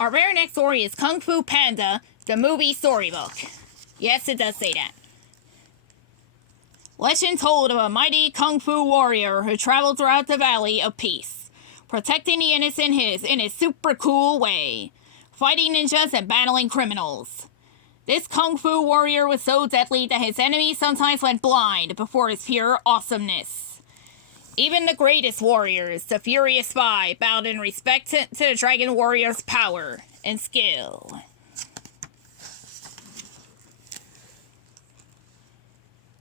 Our very next story is Kung Fu Panda, the movie storybook. Yes, it does say that. Legend told of a mighty Kung Fu warrior who traveled throughout the Valley of Peace, protecting the innocent in his super cool way, fighting ninjas and battling criminals. This Kung Fu warrior was so deadly that his enemies sometimes went blind before his pure awesomeness. Even the greatest warriors, the Furious Spy, bowed in respect to the Dragon Warrior's power and skill.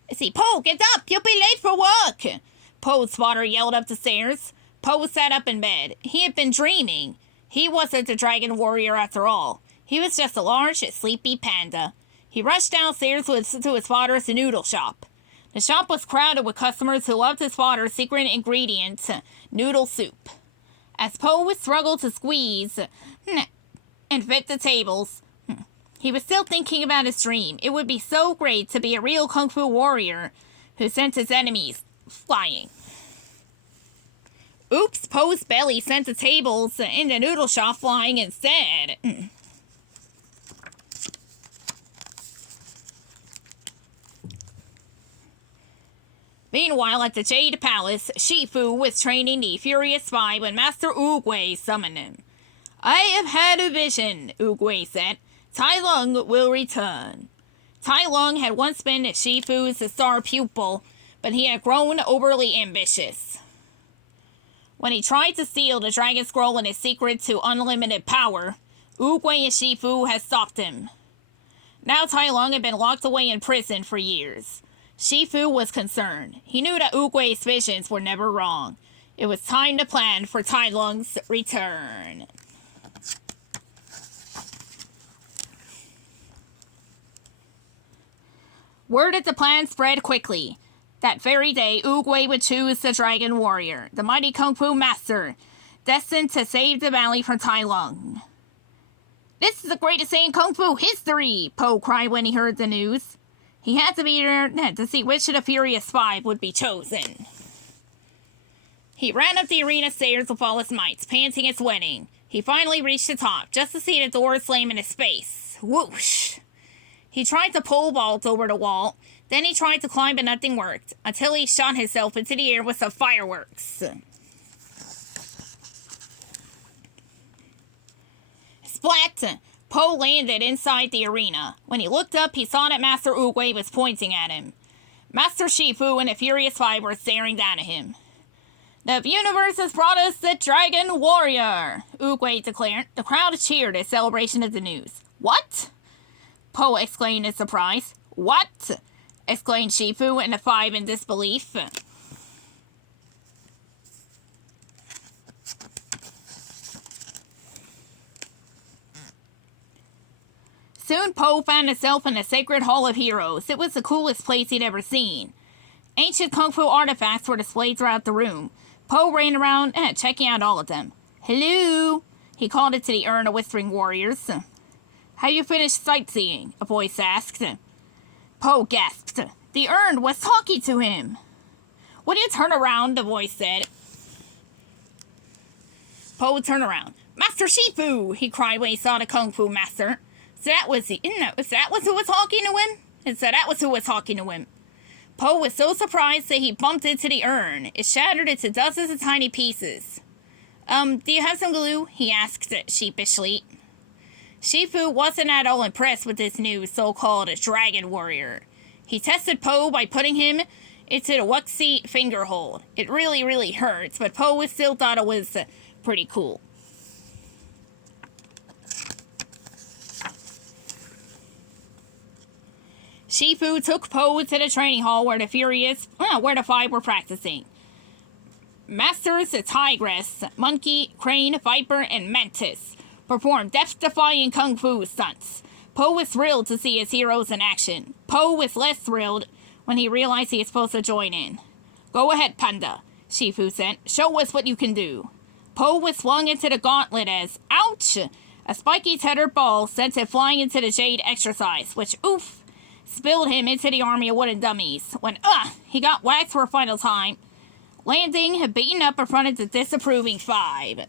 Let's see, Po, get up! You'll be late for work! Po's father yelled up the stairs. Po sat up in bed. He had been dreaming. He wasn't the Dragon Warrior after all. He was just a large, sleepy panda. He rushed downstairs to his father's noodle shop. The shop was crowded with customers who loved his father's secret ingredient, noodle soup. As Po struggled to squeeze and fit the tables, he was still thinking about his dream. It would be so great to be a real Kung Fu warrior who sent his enemies flying. Oops, Po's belly sent the tables in the noodle shop flying instead. Meanwhile, at the Jade Palace, Shifu was training the Furious Spy when Master Oogway summoned him. I have had a vision, Oogway said. Tai Lung will return. Tai Lung had once been Shifu's star pupil, but he had grown overly ambitious. When he tried to steal the Dragon Scroll and his secret to unlimited power, Oogway and Shifu had stopped him. Now Tai Lung had been locked away in prison for years. Shifu was concerned. He knew that Oogway's visions were never wrong. It was time to plan for Tai Lung's return. Word of the plan spread quickly. That very day, Oogway would choose the Dragon Warrior, the mighty Kung Fu master, destined to save the valley from Tai Lung. This is the greatest day in Kung Fu history, Po cried when he heard the news. He had to be there to see which of the Furious Five would be chosen. He ran up the arena stairs with all his might, panting and sweating. He finally reached the top, just to see the door slam in his face. Whoosh! He tried to pole vault over the wall, then he tried to climb but nothing worked, until he shot himself into the air with some fireworks. Splat! Po landed inside the arena. When he looked up, he saw that Master Oogway was pointing at him. Master Shifu and the Furious Five were staring down at him. The universe has brought us the Dragon Warrior, Oogway declared. The crowd cheered in celebration of the news. What? Po exclaimed in surprise. What? Exclaimed Shifu and the five in disbelief. Soon Po found himself in the Sacred Hall of Heroes. It was the coolest place he'd ever seen. Ancient Kung Fu artifacts were displayed throughout the room. Po ran around checking out all of them. Hello, he called it to the urn of whispering warriors. Have you finished sightseeing? A voice asked. Po gasped. The urn was talking to him. Will you turn around? The voice said. Po turned around. Master Shifu! He cried when he saw the Kung Fu master. So that was who was talking to him? And so that was who was talking to him. Po was so surprised that he bumped into the urn. It shattered into dozens of tiny pieces. Do you have some glue? He asked sheepishly. Shifu wasn't at all impressed with this new so-called Dragon Warrior. He tested Po by putting him into the waxy finger hold. It really, really hurts, but Po still thought it was pretty cool. Shifu took Po to the training hall where the five were practicing. Masters the Tigress, Monkey, Crane, Viper, and Mantis performed death-defying kung fu stunts. Po was thrilled to see his heroes in action. Po was less thrilled when he realized he was supposed to join in. Go ahead, Panda, Shifu said. Show us what you can do. Po was flung into the gauntlet as, ouch! A spiky tethered ball sent him flying into the Jade exercise, which, oof, spilled him into the army of wooden dummies. When, he got whacked for a final time, landing beaten up in front of the disapproving five.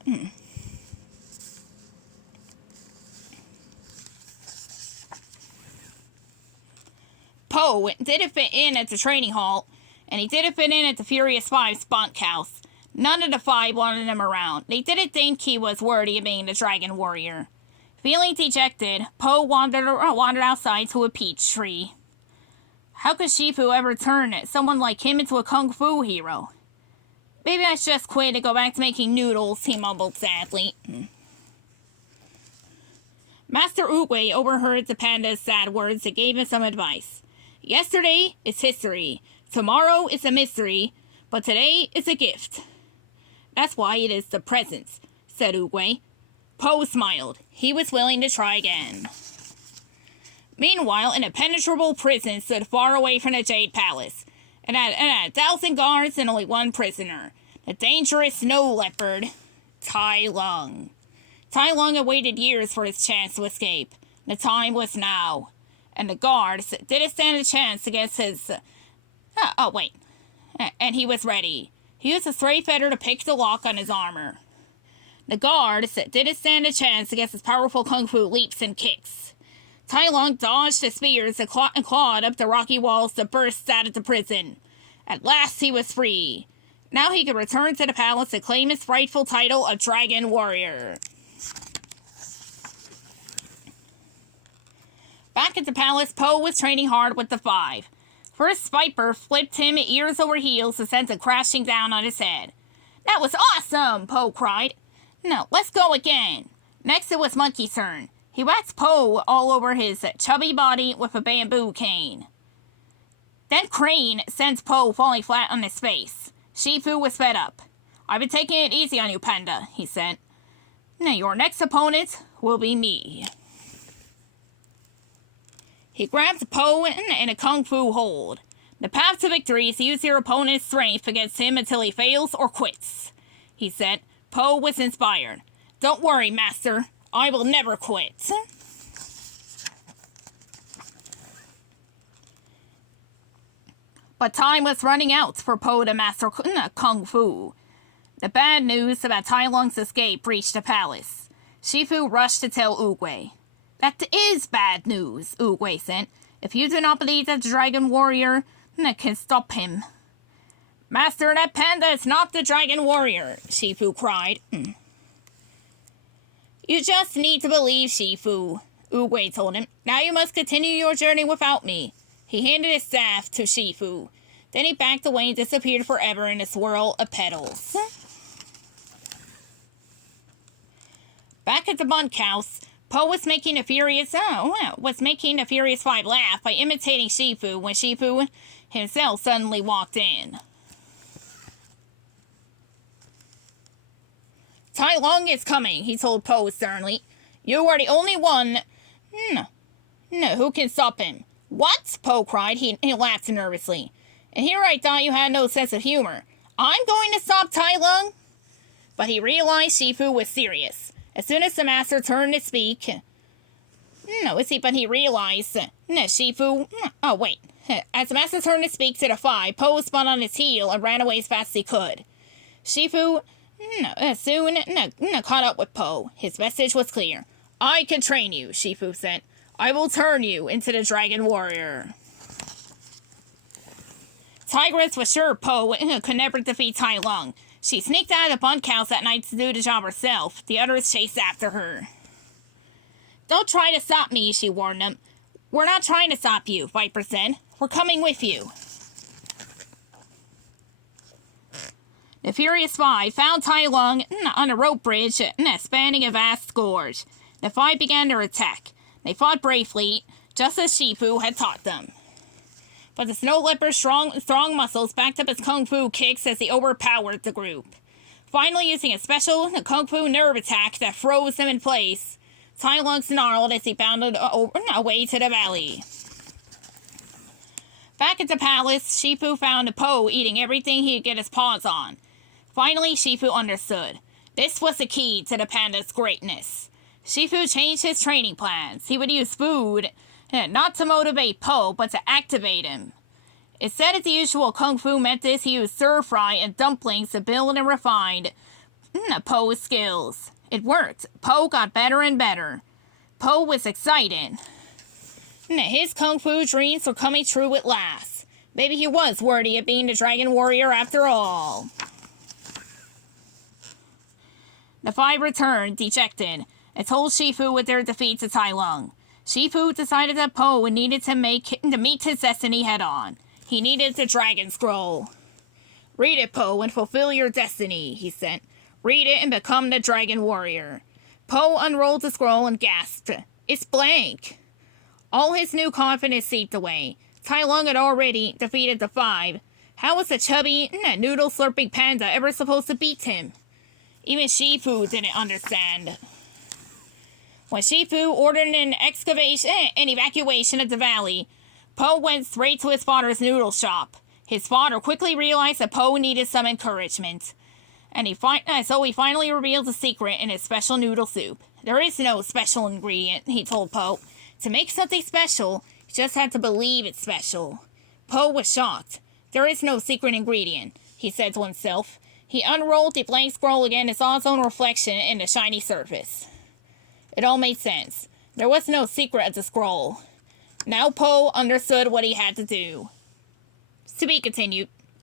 Po didn't fit in at the training hall, and he didn't fit in at the Furious Five's bunkhouse. None of the five wanted him around. They didn't think he was worthy of being the Dragon Warrior. Feeling dejected, Po wandered outside to a peach tree. How could Shifu ever turn someone like him into a kung fu hero? Maybe I should just quit and go back to making noodles, he mumbled sadly. Master Oogway overheard the panda's sad words and gave him some advice. Yesterday is history. Tomorrow is a mystery. But today is a gift. That's why it is the present, said Oogway. Po smiled. He was willing to try again. Meanwhile, an impenetrable prison stood far away from the Jade Palace. It had 1,000 guards and only one prisoner. The dangerous snow leopard, Tai Lung. Tai Lung had waited years for his chance to escape. The time was now. And the guards didn't stand a chance against his... And he was ready. He used a stray feather to pick the lock on his armor. The guards didn't stand a chance against his powerful kung fu leaps and kicks. Tai Lung dodged the spears and clawed up the rocky walls that burst out of the prison. At last he was free. Now he could return to the palace and claim his rightful title of Dragon Warrior. Back at the palace, Po was training hard with the five. First, Viper flipped him ears over heels and sent him crashing down on his head. That was awesome, Po cried. No, let's go again. Next, it was Monkey's turn. He whacked Po all over his chubby body with a bamboo cane. Then Crane sent Po falling flat on his face. Shifu was fed up. I've been taking it easy on you, Panda, he said. Now your next opponent will be me. He grabbed Po in a kung fu hold. The path to victory is to use your opponent's strength against him until he fails or quits, he said. Po was inspired. Don't worry, Master. I will never quit. But time was running out for Po to master kung fu. The bad news about Tai Lung's escape reached the palace. Shifu rushed to tell Oogway. That is bad news, Oogway said. If you do not believe that the Dragon Warrior can stop him. Master, that panda is not the Dragon Warrior, Shifu cried. You just need to believe, Shifu, Oogway told him. Now you must continue your journey without me. He handed his staff to Shifu. Then he backed away and disappeared forever in a swirl of petals. Back at the bunkhouse, Po was making a furious five laugh by imitating Shifu when Shifu himself suddenly walked in. Tai Lung is coming, he told Po sternly. You are the only one who can stop him. What? Po cried. He laughed nervously. And here I thought you had no sense of humor. I'm going to stop Tai Lung? But he realized Shifu was serious. As soon as the master turned to speak... But he realized... Shifu... As the master turned to speak to the five, Po spun on his heel and ran away as fast as he could. Shifu... soon caught up with Po. His message was clear. I can train you, Shifu said. I will turn you into the Dragon Warrior. Tigress was sure Po could never defeat Tai Lung. She sneaked out of the bunkhouse that night to do the job herself. The others chased after her. Don't try to stop me, she warned them. We're not trying to stop you, Viper said. We're coming with you. The Furious Five found Tai Lung on a rope bridge spanning a vast gorge. The five began their attack. They fought bravely, just as Shifu had taught them. But the snow leopard's strong muscles backed up his kung fu kicks as he overpowered the group. Finally, using a special kung fu nerve attack that froze them in place, Tai Lung snarled as he bounded away to the valley. Back at the palace, Shifu found Po eating everything he could get his paws on. Finally, Shifu understood. This was the key to the panda's greatness. Shifu changed his training plans. He would use food not to motivate Po, but to activate him. Instead of the usual kung fu methods, he used stir-fry and dumplings to build and refine Po's skills. It worked. Po got better and better. Po was excited. His kung fu dreams were coming true at last. Maybe he was worthy of being the Dragon Warrior after all. The five returned, dejected, and told Shifu of their defeat to Tai Lung. Shifu decided that Po needed to meet his destiny head-on. He needed the Dragon Scroll. "Read it, Po, and fulfill your destiny," he said. "Read it and become the Dragon Warrior." Po unrolled the scroll and gasped. "It's blank." All his new confidence seeped away. Tai Lung had already defeated the five. How was the chubby, noodle-slurping panda ever supposed to beat him? Even Shifu didn't understand. When Shifu ordered an evacuation of the valley, Po went straight to his father's noodle shop. His father quickly realized that Po needed some encouragement, and so he finally revealed the secret in his special noodle soup. "There is no special ingredient," he told Po. "To make something special, you just have to believe it's special." Po was shocked. "There is no secret ingredient," he said to himself. He unrolled the blank scroll again and saw his own reflection in the shiny surface. It all made sense. There was no secret of the scroll. Now Po understood what he had to do. To be continued.